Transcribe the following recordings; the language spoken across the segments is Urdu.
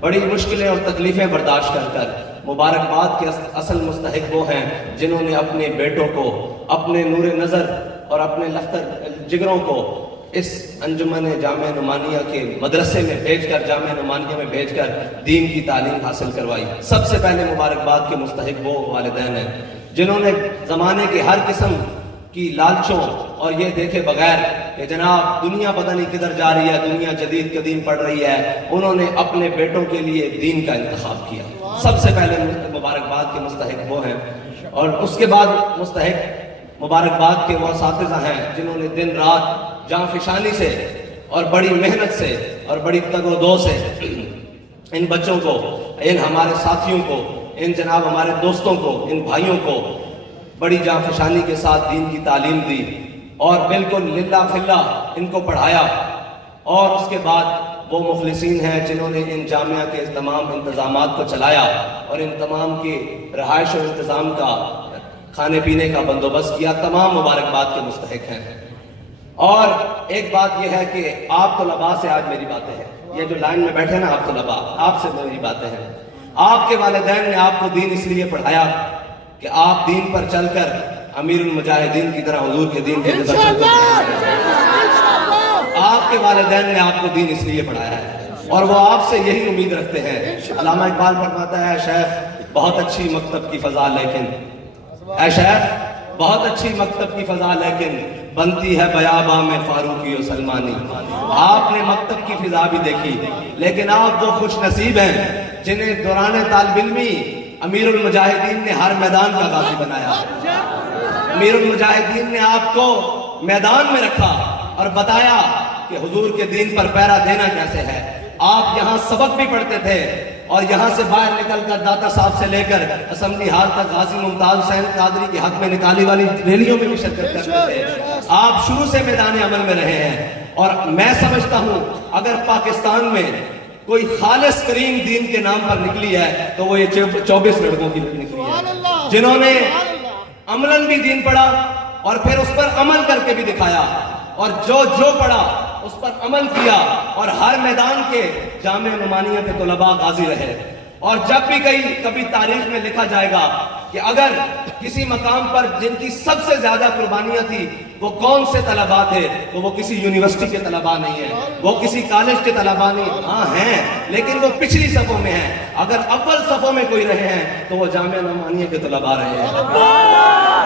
بڑی مشکلیں اور تکلیفیں برداشت کر مبارکباد کے اصل مستحق وہ ہیں جنہوں نے اپنے بیٹوں کو، اپنے نور نظر اور اپنے لختر جگروں کو اس انجمن جامعہ نعمانیہ کے مدرسے میں بھیج کر، جامعہ نعمانیہ میں بھیج کر دین کی تعلیم حاصل کروائی۔ سب سے پہلے مبارکباد کے مستحق وہ والدین ہیں جنہوں نے زمانے کے ہر قسم کی لالچوں اور یہ دیکھے بغیر کہ جناب دنیا پتہ نہیں کدھر جا رہی ہے، دنیا جدید قدیم پڑ رہی ہے، انہوں نے اپنے بیٹوں کے لیے دین کا انتخاب کیا۔ سب سے پہلے مبارکباد کے مستحق وہ ہیں، اور اس کے بعد مستحق مبارکباد کے وہ اساتذہ ہیں جنہوں نے دن رات جاں فشانی سے اور بڑی محنت سے اور بڑی تگ و دو سے ان بچوں کو، ان ہمارے ساتھیوں کو، ان جناب ہمارے دوستوں کو، ان بھائیوں کو بڑی جاں فشانی کے ساتھ دین کی تعلیم دی اور بالکل للہ فی اللہ ان کو پڑھایا۔ اور اس کے بعد وہ مخلصین ہیں جنہوں نے ان جامعہ کے تمام انتظامات کو چلایا اور ان تمام کی رہائش و انتظام کا، کھانے پینے کا بندوبست کیا۔ تمام مبارکباد کے مستحق ہیں۔ اور ایک بات یہ ہے کہ آپ طلباء سے آج میری باتیں ہیں، یہ جو لائن میں بیٹھے نا آپ طلباء، آپ سے میری باتیں ہیں۔ آپ کے والدین نے آپ کو دین اس لیے پڑھایا کہ آپ دین پر چل کر امیر المجاہدین کی طرح حضور کے دین کے اندر چل کر، آپ کے والدین نے آپ کو دین اس لیے پڑھایا ہے اور وہ آپ سے یہی امید رکھتے ہیں۔ علامہ اقبال فرماتا ہے، شیخ بہت اچھی مکتب کی فضا لیکن، اے شیخ بہت اچھی مکتب کی فضا لیکن بنتی ہے بیاباں میں فاروقی و سلمانی۔ آپ نے مکتب کی فضا بھی دیکھی، لیکن آپ وہ خوش نصیب ہیں جنہیں دوران طالب علمی امیر المجاہدین نے ہر میدان کا غازی بنایا۔ امیر المجاہدین نے آپ کو میدان میں رکھا اور بتایا کہ حضور کے دین پر پہرا دینا کیسے ہے۔ آپ یہاں سبق بھی پڑھتے تھے اور یہاں سے باہر نکل کر داتا صاحب سے لے کر اسمبلی ہال تک غازی ممتاز حسین قادری کے حق میں نکالی والی ریلیوں میں بھی شرکت کرتے تھے۔ آپ شروع سے میدان عمل میں رہے ہیں اور میں سمجھتا ہوں اگر پاکستان میں کوئی خالص کریم دین کے نام پر نکلی ہے تو وہ یہ 24 لڑکوں کی نکلی ہے جنہوں نے عملاً بھی دین پڑھا اور پھر اس پر عمل کر کے بھی دکھایا، اور جو پڑھا اس پر عمل کیا، اور ہر میدان کے جامعہ نعمانیہ کے طلباء غازی رہے۔ اور جب بھی کبھی تاریخ میں لکھا جائے گا کہ اگر کسی مقام پر جن کی سب سے زیادہ قربانیاں تھی وہ کون سے طلباء تھے، تو وہ کسی یونیورسٹی کے طلباء نہیں ہیں، وہ کسی کالج کے طلباء نہیں، ہاں ہیں لیکن وہ پچھلی صفوں میں ہیں۔ اگر اول صفوں میں کوئی رہے ہیں تو وہ جامعہ نعمانیہ کے طلباء رہے ہیں۔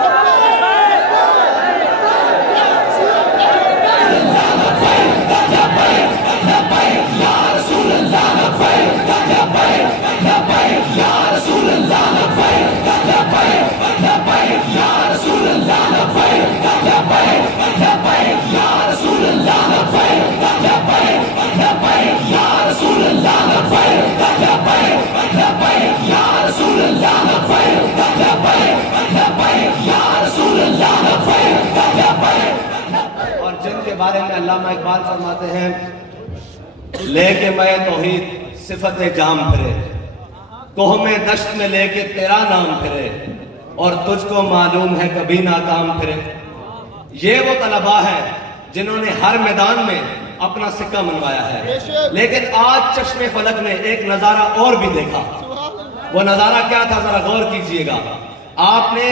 اور جن کے بارے میں علامہ اقبال فرماتے ہیں، لے کے میں توحید صفت جام پھرے، کوہ میں دشت میں لے کے تیرا نام پھرے، اور تجھ کو معلوم ہے کبھی ناکام پھرے۔ یہ وہ طلباء ہیں جنہوں نے ہر میدان میں اپنا سکہ منوایا ہے۔ لیکن آج چشم فلک نے ایک نظارہ اور بھی دیکھا۔ وہ نظارہ کیا تھا، ذرا غور کیجئے گا۔ آپ نے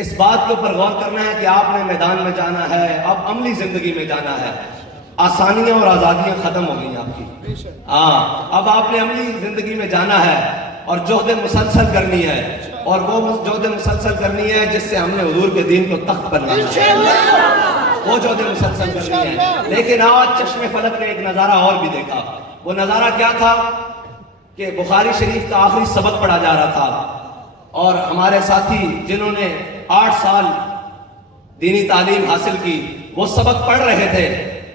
اس بات کے اوپر غور کرنا ہے کہ آپ نے میدان میں جانا ہے، اب عملی زندگی میں جانا ہے۔ آسانیاں اور آزادیاں ختم ہو گئی آپ کی، اب آپ نے عملی زندگی میں جانا ہے اور جہد مسلسل کرنی ہے، اور وہ جہد مسلسل کرنی ہے جس سے ہم نے حضور کے دین کو تخت پر لانا ہے، وہ جہد مسلسل کرنی ہے۔ لیکن آج چشم فلک نے ایک نظارہ اور بھی دیکھا۔ وہ نظارہ کیا تھا کہ بخاری شریف کا آخری سبق پڑھا جا رہا تھا اور ہمارے ساتھی جنہوں نے 8 سال دینی تعلیم حاصل کی وہ سبق پڑھ رہے تھے،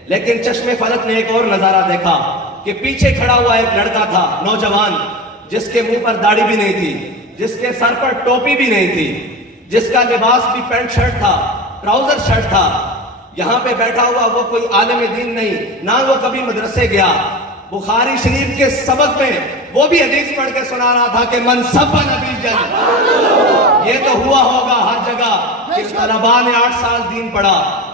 لیکن چشم فلک نے ایک اور نظارہ دیکھا کہ پیچھے کھڑا ہوا ایک لڑکا تھا، نوجوان، جس کے منہ پر داڑھی بھی نہیں تھی، جس کے سر پر ٹوپی بھی نہیں تھی، جس کا لباس بھی پینٹ شرٹ تھا، ٹراؤزر شرٹ تھا۔ یہاں پہ بیٹھا ہوا وہ کوئی عالم دین نہیں، نہ وہ کبھی مدرسے گیا۔ بخاری شریف کے سبق میں وہ بھی حدیث پڑھ کے سنا رہا تھا کہ من سب نبی جن۔ یہ تو ہوا ہوگا ہر جگہ کہ طلباء نے 8 سال دین پڑھا،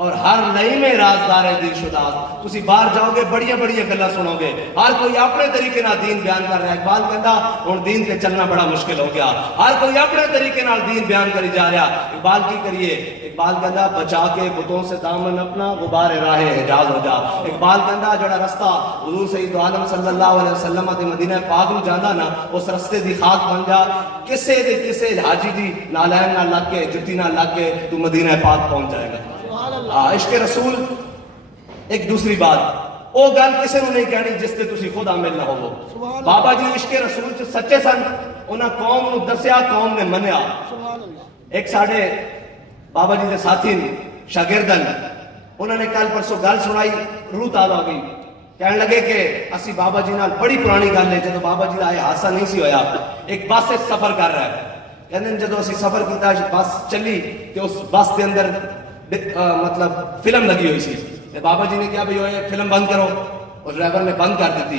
اور ہر نئی میں رازدار دل شداس. تسی باہر جاؤ گے بڑیاں بڑیاں گلاں سنو گے, ہر کوئی اپنے طریقے نال دین بیان کر رہا ہے. اقبال کہندا ہن دین تے چلنا بڑا مشکل ہو گیا, ہر کوئی اپنے طریقے نال دین بیان کری جا رہا. اقبال کی کریے؟ اقبال کہندا بچا کے بتوں سے دامن اپنا غبار راہ حجاز ہو جا. اقبال کہندا جڑا رستہ حضور سید عالم صلی اللہ علیہ وسلم تے مدینہ پاک نوں جاندا نا, اس رستے دی خاک بن جا. کسے حاجی دی نالین نہ لگ کے جتی نہ لگ کے تو مدینہ پاک پہنچ جائے گا. عشق رسول ایک دوسری بات, او گل کسے نوں نہیں کہنی جس تے تسی خود عامل نہ ہوو. بابا جی عشق رسول چ سچے سن, انہاں قوم نوں دسیا, قوم نے منیا. ایک ساڈے بابا جی دے ساتھی شاگردن, انہوں نے کل پرسوں گل سنائی, روح تازہ ہو گئی. کہنے لگے کہ اسی بابا جی نال بڑی پرانی گل ہے, جدو بابا جی دا یہ حادثہ نہیں سی ہویا, ایک بس سے سفر کر رہا ہے. کہنے جدو اسی سفر کیتا بس چلی کہ اس بس کے اندر مطلب فلم لگی ہوئی سی. بابا جی نے کہا بھئی یہ فلم بند کرو, اور ڈرائیور نے بند کر دیتی.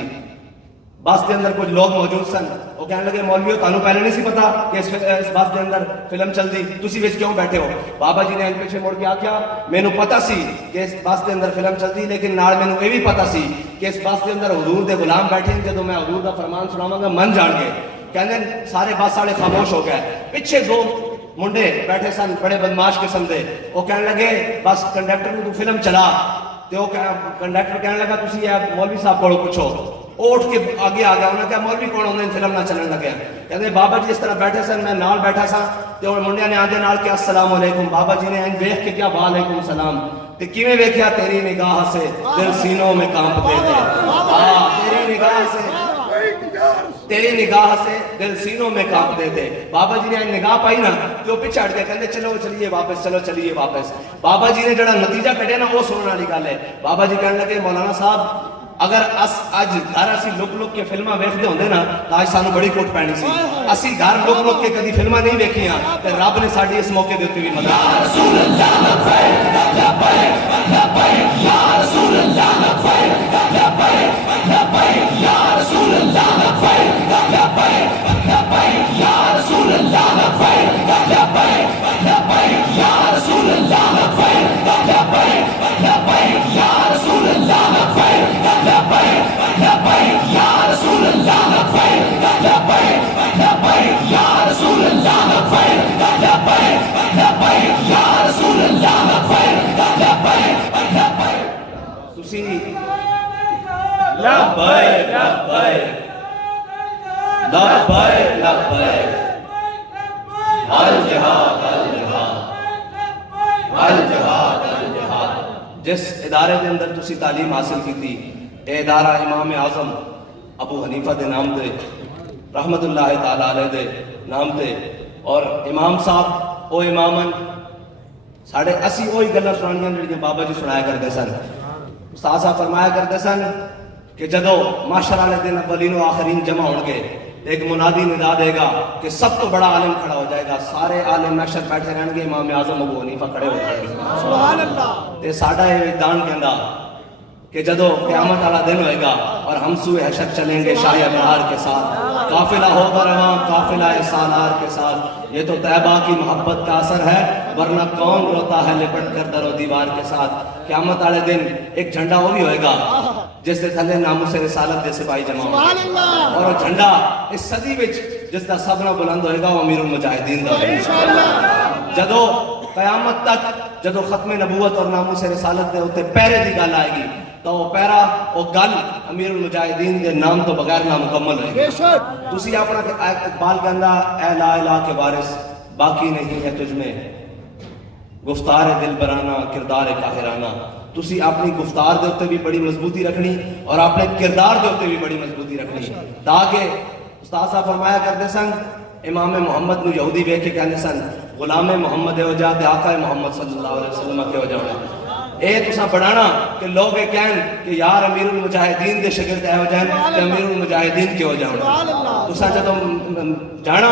بس کے اندر کچھ لوگ موجود سن, وہ کہنے لگے مولویو تانوں پہلے نہیں سی پتا کہ اس بس کے اندر فلم چل دی, تسی وچ کیوں بیٹھے ہو؟ بابا جی نے ان پیچھے مڑ کے آکھیا مینوں پتا سی کہ اس بس کے اندر فلم چل دی, لیکن نال مینوں یہ بھی پتا سی کہ اس بس کے اندر حضور دے غلام بیٹھے ہیں, جدوں میں حضور دا فرمان سناواں گا من جان کے. کہندے سارے بس والے خاموش ہو گئے. پیچھے دو منڈے بیٹھے سن بڑے بدماش قسم دے, وہ کہنے لگے بس کنڈکٹر نوں تو فلم چلا. تے وہ کنڈکٹر کہنے لگا تسی مولوی صاحب کولوں پوچھو. اٹھ کے آگے آ گیا, انہوں نے کہا مولوی کون ہوندے فلم نہ چلن لگے. کہندے بابا جی اس طرح بیٹھے سن, میں نال بیٹھا سا, تے ہن منڈیاں نے آندے نال کہ السلام علیکم. بابا جی نے ویکھ کے کیا وعلیکم السلام. تے کیویں ویکھیا؟ تیری نگاہ سے دل سینوں میں کانپتے تھے. ہاں تیری نگاہ سے, تیری نگاہ سے دل سینوں میں کانپتے تھے. بابا جی نے نگاہ پائی نا تو پیچھے ہٹ کے کہندے چلو چلیے واپس, چلو چلیے واپس. بابا جی نے جڑا نتیجہ کڈیا نا وہ سننے والی گل ہے. بابا جی کہنے لگے مولانا صاحب اگر اج گھر اسی لک لک کے فلماں ویکھدے ہوندے نا تو اج سانوں بڑی کوٹ پینی سی. اسی گھر لک لک کے کدی فلماں نہیں ویکھیاں تے رب نے ساڈی اس موقع دے اوتے بھی مدد کی. رسول اللہ لبیک لبیک لبیک یا رسول اللہ لبیک لبیک لبیک یا رسول اللہ لبیک لبیک لبیک یا رسول اللہ لبیک لبیک لبیک یا رسول اللہ لبیک لبیک لبیک یا رسول اللہ لبیک لبیک لبیک یا رسول اللہ لبیک لبیک لبیک یا رسول اللہ لبیک لبیک لبیک یا رسول اللہ لبیک لبیک لبیک. تسی لبیک لبیک لبیک لبیک الجہاد الجہاد الجہاد الجہاد. جس ادارے کے اندر تسی تعلیم حاصل کی تھی, اے ادارہ امام اعظم ابو حنیفہ دے نام تے رحمت اللہ تعالی علیہ دے نام تے, اور امام صاحب او امامن ساڑھے اسی وہی گلاں سنانیاں جڑیاں بابا جی سنایا کرتے سن. استاد صاحب فرمایا کرتے سن کہ جدو معاشر والے دن اولین و آخرین جمع ہون گے, ایک منادی ندا دے گا کہ سب تو بڑا عالم کھڑا ہو جائے گا, سارے عالم محشر بیٹھے رہن گے, امام اعظم ابو حنیفہ کھڑے ہو جائیں گے. سبحان اللہ. تے ساڈا یہ وجدان کہندا کہ جدو قیامت والا دن ہوئے گا اور ہم سوئے حشر چلیں گے شاہ ابرار کے ساتھ, قافلہ ہوگا رواں قافلہ سالار کے ساتھ. یہ تو طیبہ کی محبت کا اثر ہے, ورنہ کون روتا ہے لپٹ کر در و دیوار کے ساتھ. قیامت والے دن ایک جھنڈا وہ بھی ہوئے گا جس دے تھلے ناموس رسالت دے سپاہی جمع ہوں گے, اور وہ جھنڈا اس صدی وچ جس دا سب نہ بلند ہوئے گا وہ امیر المجاہدین دا ہوگا. جدو قیامت تک جدو ختم نبوت اور ناموس رسالت دے ہوتے پیرے دی گل آئے گی تو وہ پیرا وہ گل امیر المجاہدین کے نام تو بغیر نامکمل رہے گی. تسی اپنا اقبال کہندا اے لا الہ کے وارث باقی نہیں ہے تجھ میں گفتار دل برانہ کردار قاہرانہ. تسی اپنی گفتار دے اوتے بھی بڑی مضبوطی رکھنی اور اپنے کردار دے اوتے بھی بڑی مضبوطی رکھنی, تاکہ استاد صاحب فرمایا کرتے سن امام محمد نو یہودی ویکھ کے کہندے سن غلام محمد ہو جا تے آقا محمد صلی اللہ علیہ وسلم کے ہو جانا. اے تساں بڑھانا کہ لوگ یہ کہن کہ یار امیر المجاہدین دے شاگرد اے ہو جائیں تے امیر المجاہدین کے ہو جانا. تساں جدوں جانا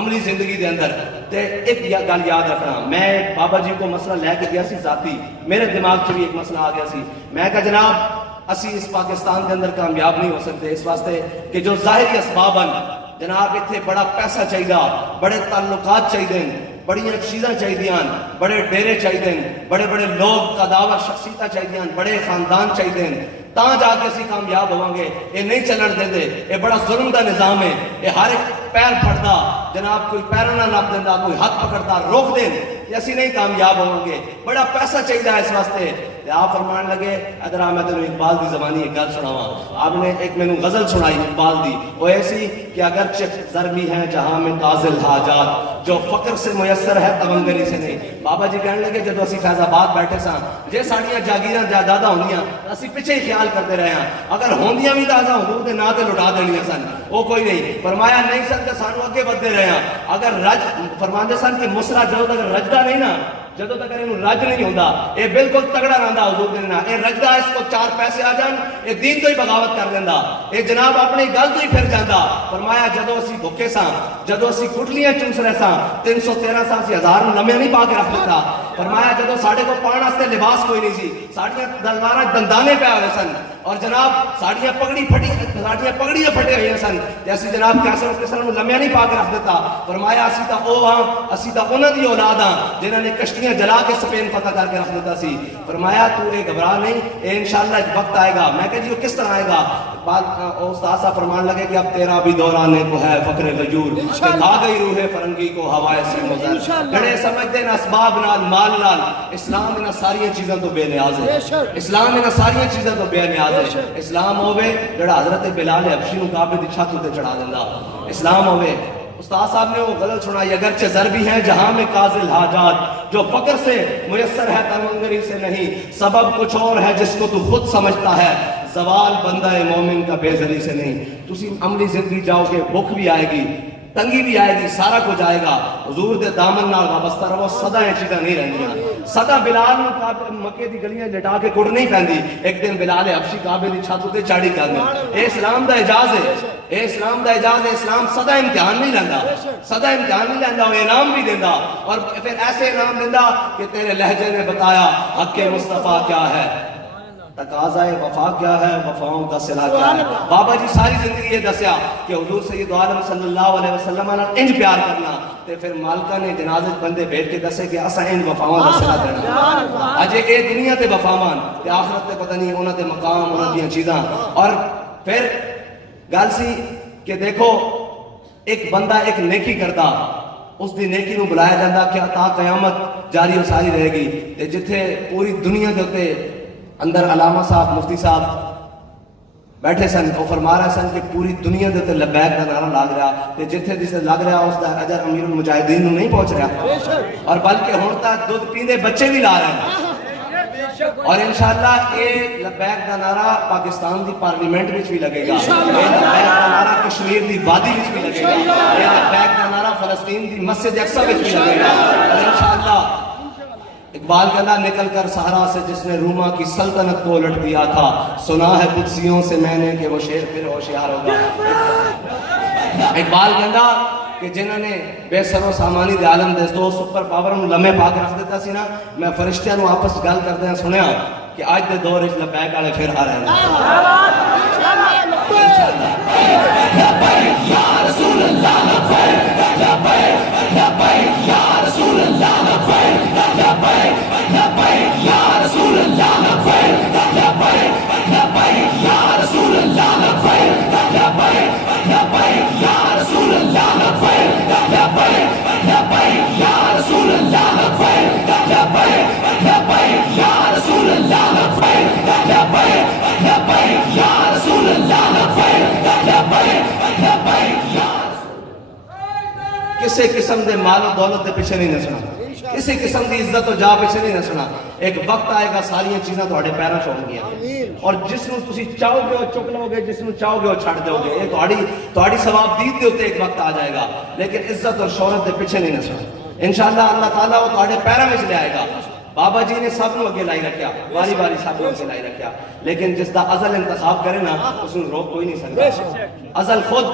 عملی زندگی دے اندر تے ایک گل یاد رکھنا, میں بابا جی کو مسئلہ لے کے گیا سی ذاتی, میرے دماغ سے بھی ایک مسئلہ آ گیا سی. میں کہا جناب اسی اس پاکستان کے اندر کامیاب نہیں ہو سکتے اس واسطے کہ جو ظاہری اسباب ہیں جناب اتنے بڑا پیسہ چاہیے, بڑے تعلقات چاہیے, بڑیاں چیزاں چاہیے، بڑے ڈیرے چاہیے، بڑے بڑے لوگ قداور شخصیتاں چاہیے، بڑے خاندان چاہیے، تاں جا کے اسی کامیاب ہوں گے. یہ نہیں چلن دے دے، یہ بڑا ظلم دا نظام ہے. یہ ہر ایک پیر پھڑتا جناب، کوئی پیروں نہ نپ دینا، کوئی ہاتھ پکڑتا روک دیں، اسی نہیں کامیاب ہوں گے. بڑا پیسہ چاہیے اس واسطے. آپ فرمان لگے ادھر میں تینوں اقبال دی زبانی ایک گل سناواں. آپ نے ایک مینوں غزل سنائی اقبال دی، وہ ایسی کہ اگرچہ زرمی ہے جہاں میں قاضل حاجات، جو فقر سے میسر ہے تونگری سے نہیں. بابا جی کہنے لگے جب اسی فیض آباد بیٹھے ساں، جے ساڑیاں جاگیراں جائیداداں ہوندیاں اسی پیچھے ہی خیال کرتے رہے ہیں، اگر ہوندیاں بھی تازہ حضور دے ناں تے لٹا دینیاں سن. وہ کوئی نہیں فرمایا نہیں سن تے سانو اگے ودتے رہے ہیں. اگر رج فرماندے سن کہ مسرا جدوں تک رجدا نہیں نا، جدوں تک انہوں رج نہیں ہوندا، یہ بالکل تگڑا رہندا حضور دے نال. یہ رجدا اس کو 4 پیسے آ جان یہ دین تو ہی بغاوت کر دیندا، یہ جناب اپنی گل تو ہی پھر جاندا. فرمایا جدوں اسی بھوکے ساں، جدوں اسی گٹلیاں چنس رہے ساں، 313 ساں اسی 1000 لمے نہیں پا کے رکھ دیتا. فرمایا جدوں ساڈے کو پاؤن واسطے لباس کوئی نہیں سی، ساڈیاں دلواراں دندانے پے ہوئے سن، اور جناب ساڑیاں پگڑیاں پھٹے ہوئے سن، اسی جناب کسر نو لمیا نہیں پا کے رکھ دیتا. فرمایا اسی تا او ہاں، اسی تا انہاں دی اولاد ہاں جنہاں نے کشتیاں جلا کے سپین فتح کر کے رکھ دیتا سی. فرمایا تو اے گھبرا نہیں، اے انشاءاللہ ایک وقت آئے گا. میں کہا جی وہ کس طرح آئے گا؟ بعد استاد صاحب فرمان لگے کہ اب تیرا بھی دور آنے کو ہے فقر غیور، کہ کھا گئی روح فرنگی کو ہوائے سے مزر. بڑے سمجھتے ہیں اسباب نال مال نال، اسلام انہاں ساری چیزاں تو بے نیاز ہے. اسلام انہاں ساری چیزاں تو بے نیاز ہے. اسلام ہوئے جڑا حضرت بلال حبشی نو کعبے دی چھت تے چڑھا دیندا. اسلام ہوئے. استاد صاحب نے وہ غزل سنائی اگرچہ زر بھی ہے جہاں میں قاضل حاجات، جو فقر سے میسر ہے تمنگری سے نہیں. سبب کچھ اور ہے جس کو تو خود سمجھتا ہے، زوال بندہ مومن کا بے زری سے نہیں. تسی عملی زندگی جاؤ گے، بھوک بھی آئے گی، تنگی بھی آئے گی، سارا کچھ آئے گا. حضور دے دامن نال وابستہ رہو، سدا یہ چیزاں نہیں رہندیاں. سدا بلال نو مکے دی گلیاں لٹا کے کڑ نہیں پیندی. ایک دن بلال حبشی کعبے دی چھت تے چاڑی کرنا. اے اسلام دا اعجاز ہے، اے اسلام دا اعجاز ہے. اسلام سدا امتحان نہیں لیندا، سدا امتحان نہیں لیندا، وہ انعام بھی دیندا، اور پھر ایسے انعام دیندا کہ تیرے لہجے نے بتایا حق مصطفیٰ کیا ہے، تقاضا وفا کیا ہے، وفاؤں کا صلہ کیا ہے. بابا جی ساری زندگی یہ دسیا کہ حضور سید عالم صلی اللہ علیہ وسلم نے انج پیار کرنا، تے پھر مالکہ نے جنازے بندے بھیج کے دسے کہ اسا انج وفاواں دا صلہ دینا. اج اے دنیا تے وفاواں تے آخرت تے پتہ نہیں انہاں دے مقام، انہاں دیاں چیزاں. اور پھر گل سی کہ دیکھو ایک بندہ ایک نیکی کرتا، اس دی نیکی نو بلایا جاندہ کہ تا قیامت جاری و ساری رہے گی. تے جتھے پوری دنیا دے تے اندر علامہ صاحب مفتی صاحب بیٹھے سن، وہ فرما رہے سن کہ پوری دنیا دے تے لبیک دا نعرہ لگ رہا، تے جتھے جسے لگ رہا اس دا اجر امیر المجاہدین نو نہیں پہنچ رہا، اور بلکہ ہن تک دودھ پیندے بچے بھی لا رہے ہیں. اور انشاءاللہ یہ لبیک دا نعرہ پاکستان دی پارلیمنٹ وچ بھی لگے گا، یہ لبیک دا نعرہ کشمیر دی وادی وچ بھی لگے گا، یہ لبیک دا نعرہ فلسطین دی مسجد اقصی وچ بھی لگے گا. اور انشاءاللہ اقبال کہنا نکل کر صحرا سے جس نے روما کی سلطنت کو الٹ دیا تھا، سنا ہے قدسیوں سے میں نے کہ وہ شیر پھر ہوشیار ہوگا. اقبال کہنا کہ جنہوں نے بے سر و سامانی دے عالم دے دو سپر پاور نو لمحے پا کے رکھ دیتا سی نا، میں فرشتیاں نو آپس گل کردے ہیں سنیا کہ آج دے دور وچ لبیک والے پھر آ رہے ہیں. لبیک یا رسول اللہ، لبیک لبیک لبیک یا رسول اللہ، لبیک لبیک لبیک یا رسول اللہ، لبیک لبیک لبیک یا رسول اللہ، لبیک لبیک لبیک یا رسول اللہ، لبیک لبیک لبیک یا رسول اللہ، لبیک لبیک لبیک یا رسول اللہ، لبیک لبیک لبیک یا رسول اللہ، لبیک لبیک لبیک یا. کسی قسم دے مال و دولت دے پیچھے نہیں نسنا، کسی قسم دی عزت و جا پیچھے نہیں نسنا. ایک وقت آئے گا ساری چیزاں تہاڈے پیراں چ ہون گیاں، اور جس نو تسی چاہو گے وہ چک لو گے، جس نو چاہو گے وہ چھڑ دو گے. یہ تہاڈی ثواب دید دے اوتے ایک وقت آ جائے گا، لیکن عزت اور شہرت دے پیچھے نہیں نسنا. انشاءاللہ اللہ تعالیٰ وہ تہاڈے پیراں وچ لے آئے گا. بابا جی نے سب نو اگے لائی رکھیا، باری باری سب نو اگے لائی رکھیا، لیکن جس دا ازل انتخاب کرے نا اس نو روک کوئی نہیں سکتا. ازل خود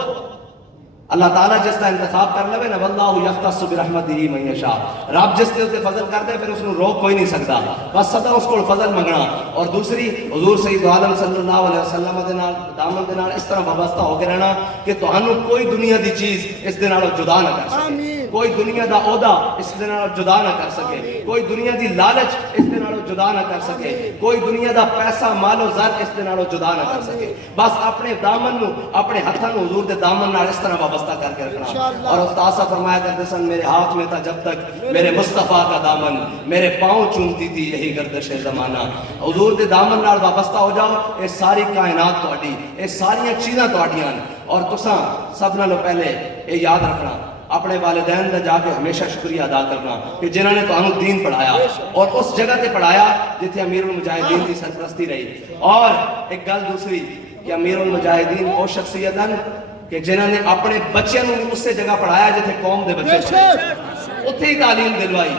اللہ تعالیٰ جس کا انتخاب کر لے نا، واللہ یختص برحمتہ من یشاء، رب جس کے اوپر فضل کر دے پھر اس کو روک کوئی نہیں سکتا. بس صدا اس کو فضل منگنا. اور دوسری حضور سید عالم صلی اللہ علیہ وسلم دے نال دامن دے نال اس طرح وابستہ ہو کے رہنا کہ تہانوں کوئی دنیا دی چیز اس دے نال جدا نہ کر سکے. کوئی دنیا دا عہدہ اس دے نالوں جدا نہ کر سکے، کوئی دنیا دی لالچ اس دے نالوں جدا نہ کر سکے، کوئی دنیا دا پیسہ مال و زر اس دے نالوں جدا نہ کر سکے۔ بس اپنے دامن نو، اپنے ہتھاں نو حضور دے دامن نال اس طرح وابستہ کر کے رکھنا۔ اور استاد صاحب فرمایا کرتے سن میرے ہاتھ میں تھا جب تک میرے مصطفیٰ کا دامن، میرے پاؤں چومتی تھی یہی گردش زمانہ۔ حضور دے دامن نال وابستہ ہو جاؤ، یہ ساری کائنات تہاڈی، یہ ساری چیزاں تہاڈیاں۔ اور تساں سب نالوں پہلے یہ یاد رکھنا، اپنے والدین دا جا کے ہمیشہ شکریہ ادا کرنا کہ جنہوں نے تانوں دین پڑھایا اور اس جگہ تے پڑھایا جتھے امیر المجاہدین دی سرپرستی رہی۔ اور ایک گل دوسری کہ امیر المجاہدین وہ شخصیت ہیں کہ جنہوں نے اپنے بچیاں نوں اس سے جگہ پڑھایا جتھے قوم دے بچے پڑھے، اتھے ہی تعلیم دلوائی،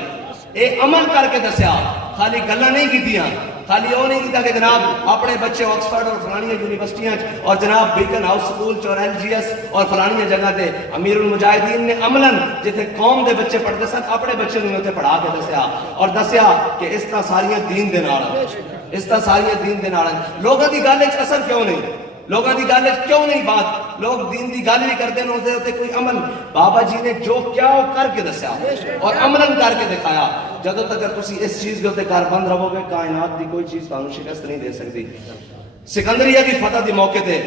اے عمل کر کے دسیا، خالی گلاں نہیں کیتیاں، خالی وہ نہیں کیتا کہ جناب اپنے بچے آکسفورڈ اور فلانی یونیورسٹیاں اور جناب بیکن ہاؤس سکول اور LGS اور فلانی جگہ تے امیر المجاہدین نے عملاً جتھے قوم دے بچے پڑھتے سن اپنے بچے نوں اتھے پڑھا کے دسیا اور دسیا کہ اس طرح ساریاں دین دے نال، اس طرح ساریاں دین دے نال۔ لوگاں دی گل وچ اثر کیوں نہیں؟ لوگاں دی گل کیوں نہیں بات؟ لوگ دین دی گل بھی کرتے ہیں اسے تے کوئی عمل۔ بابا جی نے جو کیا وہ کر کے دسیا اور عملاً کر کے دکھایا۔ جدوں تک تسی اس چیز کے اوتے کاربند رہو گے کائنات دی کوئی چیز تانوں شکست نہیں دے سکتی۔ سکندریہ دی فتح دی موقع تے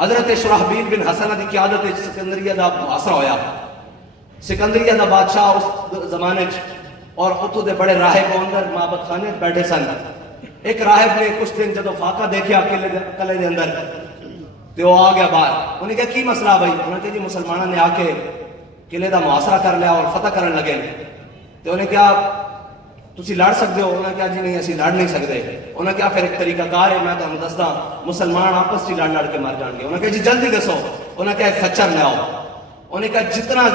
حضرت شرحبیل بن حسنہ دی قیادت وچ سکندریہ دا محاصرہ ہویا۔ سکندریہ دا بادشاہ اس زمانے چ اور اتوں دے بڑے راہب اندر معبد خانے بیٹھے سن۔ ایک راہب نے کچھ دن جدو فاقہ دیکھیا قلعے دے اندر تے وہ آ گیا باہر۔ انہوں نے کہا کی مسئلہ بھائی؟ انہوں نے کہا جی مسلمانوں نے آ کے قلعے دا محاصرہ کر لیا اور فتح کرنے لگے۔ تو انہوں نے کہا تسی لڑ سکتے ہو؟ انہوں نے کہا جی نہیں اسی لڑ نہیں سکتے۔ انہوں نے کہا پھر ایک طریقہ کار ہے میں تمہیں دسدا، مسلمان آپس چ لڑ کے مر جان گے۔ انہوں نے کہا جی جلدی دسو۔ انہوں نے کہا ایک خچر لے آؤ۔ انہوں نے کہا جتنا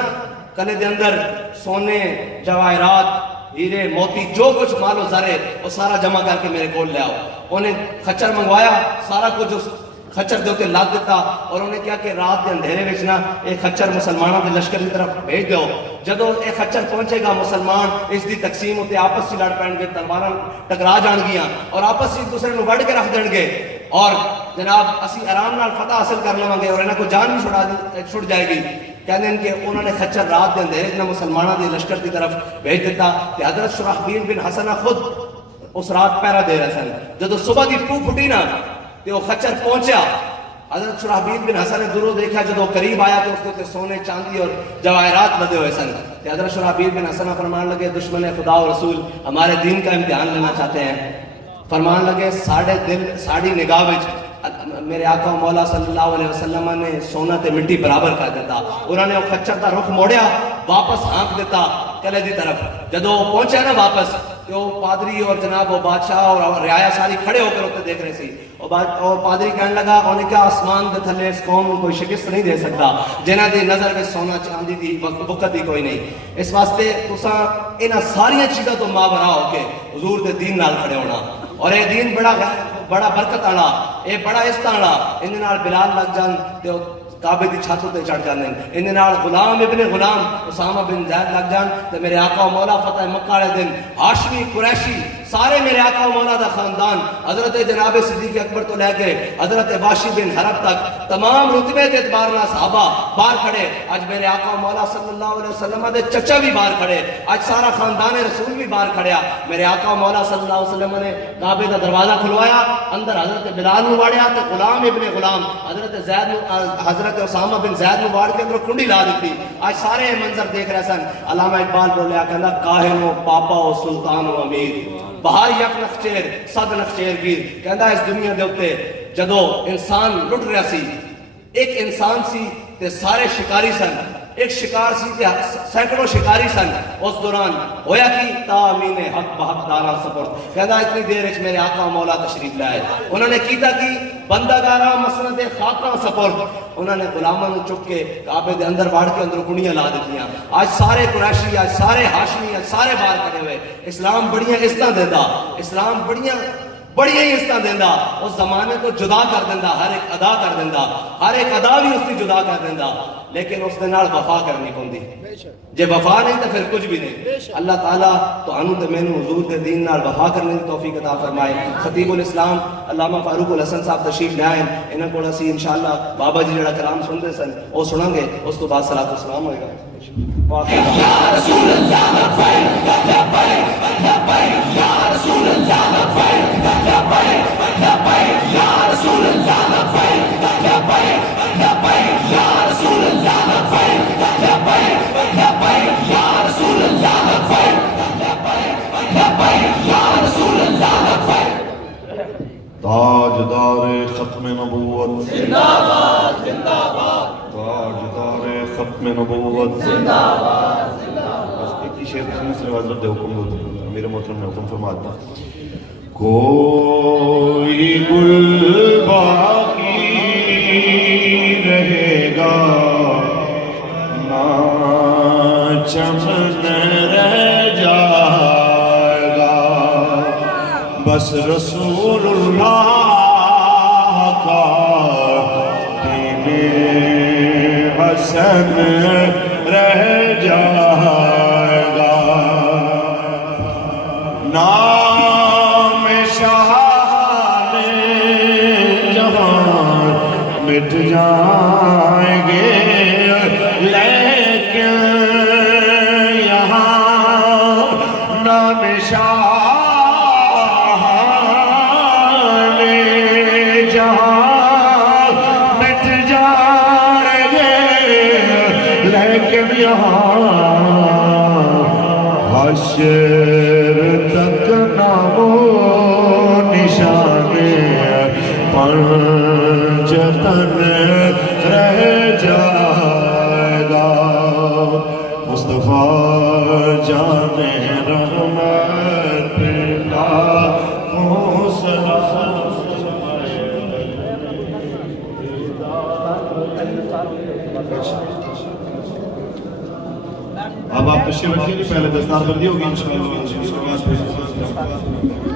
قلعے دے اندر سونے جواہرات ہیرے موتی جو کچھ مال و زر ہے وہ سارا جمع کر کے میرے کول لے آؤ۔ انہیں خچر منگوایا، سارا کچھ اس خچر دے اوتے لاد دیتا اور انہیں کہا کہ رات دے اندھیرے وچ نا ایک خچر مسلمانوں کے لشکر کی طرف بھیج دو۔ جدو ایک خچر پہنچے گا مسلمان اس دی تقسیم ہوتے آپس چ لڑ پین گے، تلواراں ٹکرا جان گیاں اور آپس چ ایک دوسرے نوں وڈ کے رکھ دین گے اور جناب اسی آرام نال فتح حاصل کر لواں گے اور انہاں کو جان بھی چھڑ جائے گی۔ کہتے ہیں کہ انہوں نے خچر رات دے اندھیرے نہ مسلمانوں کے لشکر کی طرف بھیج دیتا کہ حضرت شرحبیل بن حسنہ خود اس رات پہرا دے رہے سن۔ جدو صبح دی پو پھٹی نا تے وہ خچر پہنچیا، حضرت شرحبیل بن حسن نے ضرور دیکھا جدو قریب آیا تو اس کے سونے چاندی اور جواہرات لدے ہوئے سن۔ کہ حضرت شرحبیل بن حسن فرمان لگے دشمن خدا و رسول ہمارے دین کا امتحان لینا چاہتے ہیں۔ فرمان لگے ساڑھے دل ساڑھی نگاہ وچ میرے آقا مولا صلی اللہ علیہ وسلم نے سونا تے مٹی برابر کر دیتا۔ انہوں نے وہ خچر دا رخ موڑیا، واپس ہانک دیتا قلعے دی طرف۔ جدو وہ پہنچا نا واپس تو پادری اور جناب وہ بادشاہ اور رعایا ساری کھڑے ہو کر ہوتے دیکھ رہے سی۔ اور پادری کہنے لگا انہوں نے کہا آسمان دے تھلے اس قوم کوئی شکست نہیں دے سکتا جنہاں دی نظر میں سونا چاندی دی بکت دی کوئی نہیں۔ اس واسطے تساں انہاں ساری چیزاں تو ماورا ہو کے حضور دے دین نال کھڑے ہونا۔ اور یہ دین بڑا برکت آنا، یہ بڑا عزت آنا۔ اندے نال بلال لگ جان تے کعبے دی چھت تے چڑھ جاندے، اندے نال غلام ابن غلام اسامہ بن زید لگ جان تے میرے آقا و مولا فتح مکہ والے دن ہاشمی قریشی سارے میرے آقا و مولا دا خاندان حضرت جناب صدیق اکبر تو لے کے حضرت واشی بن حرب تک تمام رتبے کے اعتبار نال صحابہ باہر کھڑے۔ آج میرے آقا و مولا صلی اللہ علیہ وسلم دے چچا بھی باہر کھڑے، آج سارا خاندان رسول بھی باہر کھڑیا۔ میرے آقا و مولا صلی اللہ علیہ وسلم نے کعبے دا دروازہ کھلوایا، اندر حضرت بلال نو واڑیا تے غلام ابن غلام حضرت اسامہ بن زید نو واڑ کے اندر کنڈی لا دیتی۔ آج سارے منظر دیکھ رہے سن۔ علامہ اقبال بولیا کہندا کاہن و پاپا و سلطان و امیر بہار یک نخچیر صد نخچیر گیر۔ کہندا اس دنیا دے اوتے جدو انسان لٹ رہا سی، ایک انسان سی تے سارے شکاری سن، ایک شکار سی تے سینکڑوں شکاری سن۔ اس دوران ہویا کی تامین حق بحق داراں سپرد۔ کہندا اتنی دیر وچ میرے آقا و مولا تشریف لائے، انہوں نے کیتا کی بندگاراں مسند خاکاں سپرد۔ انہوں نے غلاماں نو چک کے کعبے دے اندر واڑ کے اندر کنڈیاں لا دتیاں۔ آج سارے قریشی، آج سارے ہاشمی، آج سارے باہر کھڑے ہوئے۔ اسلام بڑیاں عزتاں دیندا، اسلام بڑیاں بڑی عزت دینا، اس زمانے کو جدا کر دینا، ہر ایک ادا کر دینا، ہر ایک ادا بھی اس کی جدا کر دینا، لیکن اس دے نال وفا کرنی پوندی. جے وفا نہیں تو پھر کچھ بھی نہیں. اللہ تعالیٰ تو انو تے مینوں حضور دے دین نال وفا کرنے کی توفیق عطا فرمائے. خطیب الاسلام علامہ فاروق الحسن صاحب تشریف لے آئے، انہاں کول اسی انشاءاللہ بابا جی جڑا کلام سنتے سن وہ سنیں گے، اس تو بعد صلاۃ والسلام ہوئے گا. یا رسول اللہ لبیک لبیک لبیک یا رسول اللہ لبیک لبیک لبیک یا رسول اللہ لبیک لبیک لبیک یا رسول اللہ لبیک لبیک لبیک یا رسول اللہ لبیک لبیک لبیک یا رسول اللہ لبیک. تاجدار ختم نبوت زندہ باد زندہ باد تاجدار ختم نبوت زندہ باد زندہ بس ایک ہی شعر سننے سے حضرت دے حکم ہوتا ہے. میرے محترم نے حکم فرماتا کوئی گل باقی رہے گا نہ چمن رہ جائے گا بس رسول اللہ کا دین حسن رہ جائے گا. نام شاہ جہاں مٹ جائیں گے لیکن یہاں نام شاہ جہاں مٹ جائیں گے لیکن یہاں حشر تک نام و نشان پنجتن رہ جائے گا. مصطفیٰ جان رحمت لاکھوں سلام. اب آپ تشریف رکھیے، پہلے دستار بندی ہوگی انشاءاللہ.